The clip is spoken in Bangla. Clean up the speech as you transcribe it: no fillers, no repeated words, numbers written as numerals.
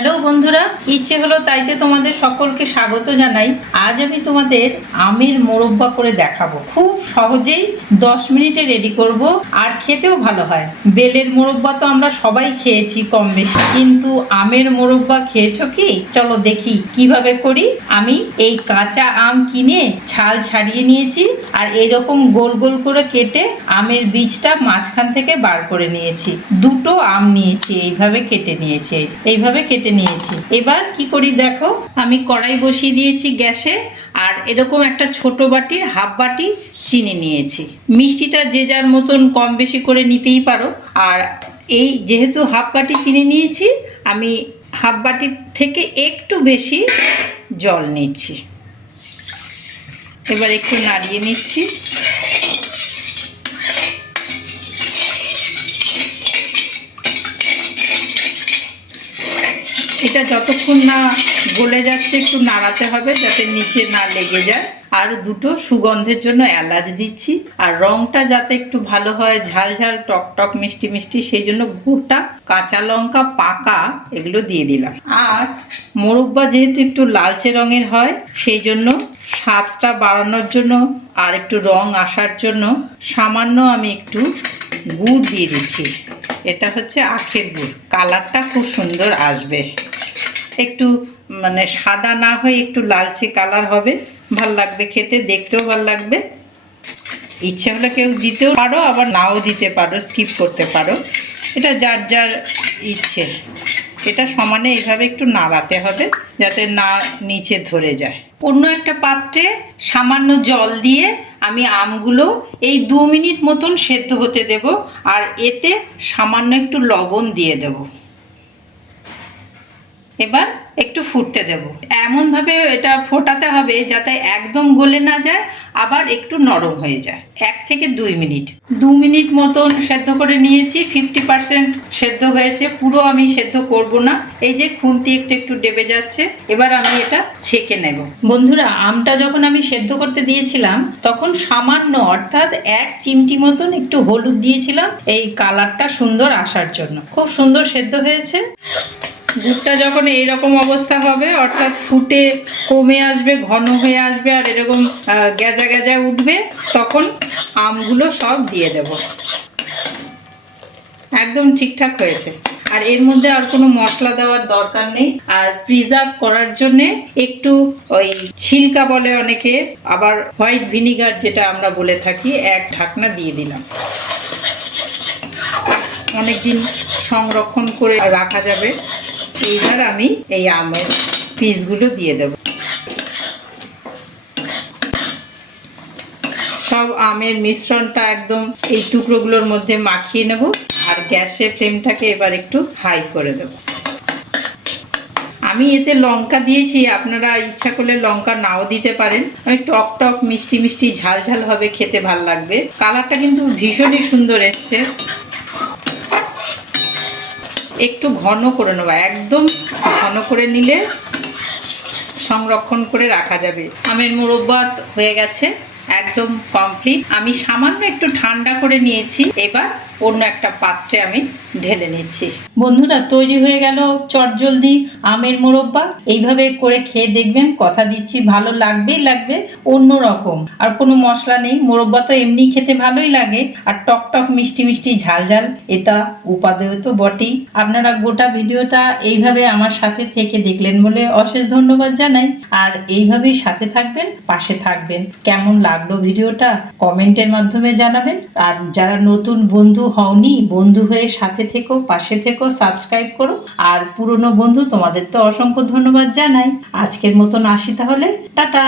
হ্যালো বন্ধুরা, ইচ্ছে হলো তাইতে তোমাদের সকলকে স্বাগত জানাই। আজ আমি তোমাদের আমের মোরব্বা করে দেখাবো। খুব সহজেই 10 মিনিটে রেডি করব, আর খেতেও ভালো হয়। বেলের মোরব্বা তো আমরা সবাই খেয়েছি কম বেশি, কিন্তু আমের মোরব্বা খেয়েছো কি? চলো দেখি কিভাবে করি। আমি এই কাঁচা আম কিনে ছাল ছাড়িয়ে নিয়েছি, আর এইরকম গোল গোল করে কেটে আমের বীজটা মাঝখান থেকে বার করে নিয়েছি। দুটো আম নিয়েছি, এইভাবে কেটে নিয়েছি, এইভাবে কেটে নিয়েছি। এবার কি করি দেখো, আমি কড়াই বসিয়ে দিয়েছি গ্যাসে, আর এরকম একটা ছোট বাটির হাফ বাটি চিনি নিয়েছি। মিষ্টিটা যে যার মতন কম বেশি করে নিতেই পারো। আর এই যেহেতু হাফ বাটি চিনি নিয়েছি, আমি হাফ বাটির থেকে একটু বেশি জল নিচ্ছি। এবার একটু নাড়িয়ে নিচ্ছি। এটা যতক্ষণ না গলে যাচ্ছে একটু নাড়াতে হবে, যাতে নিচে না লেগে যায়। আর দুটো সুগন্ধের জন্য এলাচ দিচ্ছি, আর রংটা যাতে একটু ভালো হয়, ঝাল ঝাল টক টক মিষ্টি মিষ্টি, সেই জন্য গোটা কাঁচা লঙ্কা পাকা এগুলো দিয়ে দিলাম। আর মোরব্বা যেহেতু একটু লালচে রঙের হয়, সেই জন্য স্বাদটা বাড়ানোর জন্য আর একটু রং আসার জন্য সামান্য আমি একটু গুড় দিয়ে দিচ্ছি। এটা হচ্ছে আখের গুড়, কালারটা খুব সুন্দর আসবে। একটু মানে সাদা না হয়ে একটু লালচে কালার হবে, ভাল লাগবে খেতে, দেখতেও ভাল লাগবে। ইচ্ছে হলে কেউ দিতেও পারো, আবার নাও দিতে পারো, স্কিপ করতে পারো, এটা যার যার ইচ্ছে। এটা সমানে এইভাবে একটু নাড়াতে হবে, যাতে না নিচে ধরে যায়। অন্য একটা পাত্রে সামান্য জল দিয়ে আমি আমগুলো এই 2 মিনিট মতন সেদ্ধ হতে দেব, আর এতে সামান্য একটু লবণ দিয়ে দেব। এবার একটু ফুটতে দেব। এমনভাবে এটা ফোটাতে হবে যাতে একদম গলে না যায়, আবার একটু নরম হয়ে যায়। 1 থেকে 2 মিনিট, 2 মিনিট মতন সেদ্ধ করে নিয়েছি। 50% সেদ্ধ হয়েছে, পুরো আমি সেদ্ধ করব না। এই যে খুন্তি একটু একটু ডেবে যাচ্ছে, এবার আমি এটা ছেঁকে নেব। বন্ধুরা, আমটা যখন আমি সেদ্ধ করতে দিয়েছিলাম, তখন সামান্য অর্থাৎ 1 চিমটি মতন একটু হলুদ দিয়েছিলাম, এই কালারটা সুন্দর আসার জন্য। খুব সুন্দর সেদ্ধ হয়েছে। দুধটা যখন এইরকম অবস্থা হবে, অর্থাৎ ফুটে কমে আসবে, ঘন হয়ে আসবে, আর এরকম গেজা গেজা উঠবে, তখন আমগুলো সব দিয়ে দেব। একদম ঠিকঠাক হয়েছে। আর এর মধ্যে আর কোনো মশলা দেওয়ার দরকার নেই। আর প্রিজার্ভ করার জন্যে একটু ওই ছিলকা বলে অনেকে, আবার হোয়াইট ভিনিগার যেটা আমরা বলে থাকি, 1 ঢাকনা দিয়ে দিলাম। অনেকদিন সংরক্ষণ করে রাখা যাবে। এইবার আমি এই আমের পিসগুলো দিয়ে দেব। সব আমের মিশ্রণটা একদম এই টুকরোগুলোর মধ্যে মাখিয়ে নেব, আর গ্যাসের ফ্লেমটাকে এবার একটু হাই করে দেব। আমি এতে লঙ্কা দিয়েছি, আপনারা ইচ্ছা করলে লঙ্কা নাও দিতে পারেন। আমি টক টক মিষ্টি মিষ্টি ঝাল ঝাল হবে, খেতে ভাল লাগবে। কালারটা কিন্তু ভীষণই সুন্দর এসছে। একটু ঘন করে নেব, একদম ঘন করে নিলে সংরক্ষণ করে রাখা যাবে। আমের মোরব্বা হয়ে গেছে, একদম কমপ্লিট। আমি সামান্য একটু ঠান্ডা করে নিয়েছি, এবার অন্য একটা পাত্রে আমি ঢেলে নিচ্ছি। বন্ধুরা, তৈরি হয়ে গেল চটজলদি আমের মোরব্বা। এইভাবে করে খেয়ে দেখবেন, কথা দিচ্ছি ভালো লাগবেই লাগবে, অন্য রকম। আর কোনো মশলা নেই, মোরব্বা তো এমনি খেতে ভালোই লাগে, আর টক টক মিষ্টি মিষ্টি ঝাল ঝাল, এটা উপাদেয় তো বটেই। আপনারা গোটা ভিডিওটা এইভাবে আমার সাথে থেকে দেখলেন বলে অশেষ ধন্যবাদ জানাই। আর এইভাবেই সাথে থাকবেন, পাশে থাকবেন। কেমন লাগলো ভিডিওটা কমেন্টের মাধ্যমে জানাবেন। আর যারা নতুন বন্ধু হওনি, বন্ধু হয়ে সাথে থেকো, পাশে থেকো, সাবস্ক্রাইব করো। আর পুরনো বন্ধু, তোমাদের তো অসংখ্য ধন্যবাদ জানাই। আজকের মতন আসি তাহলে, টাটা।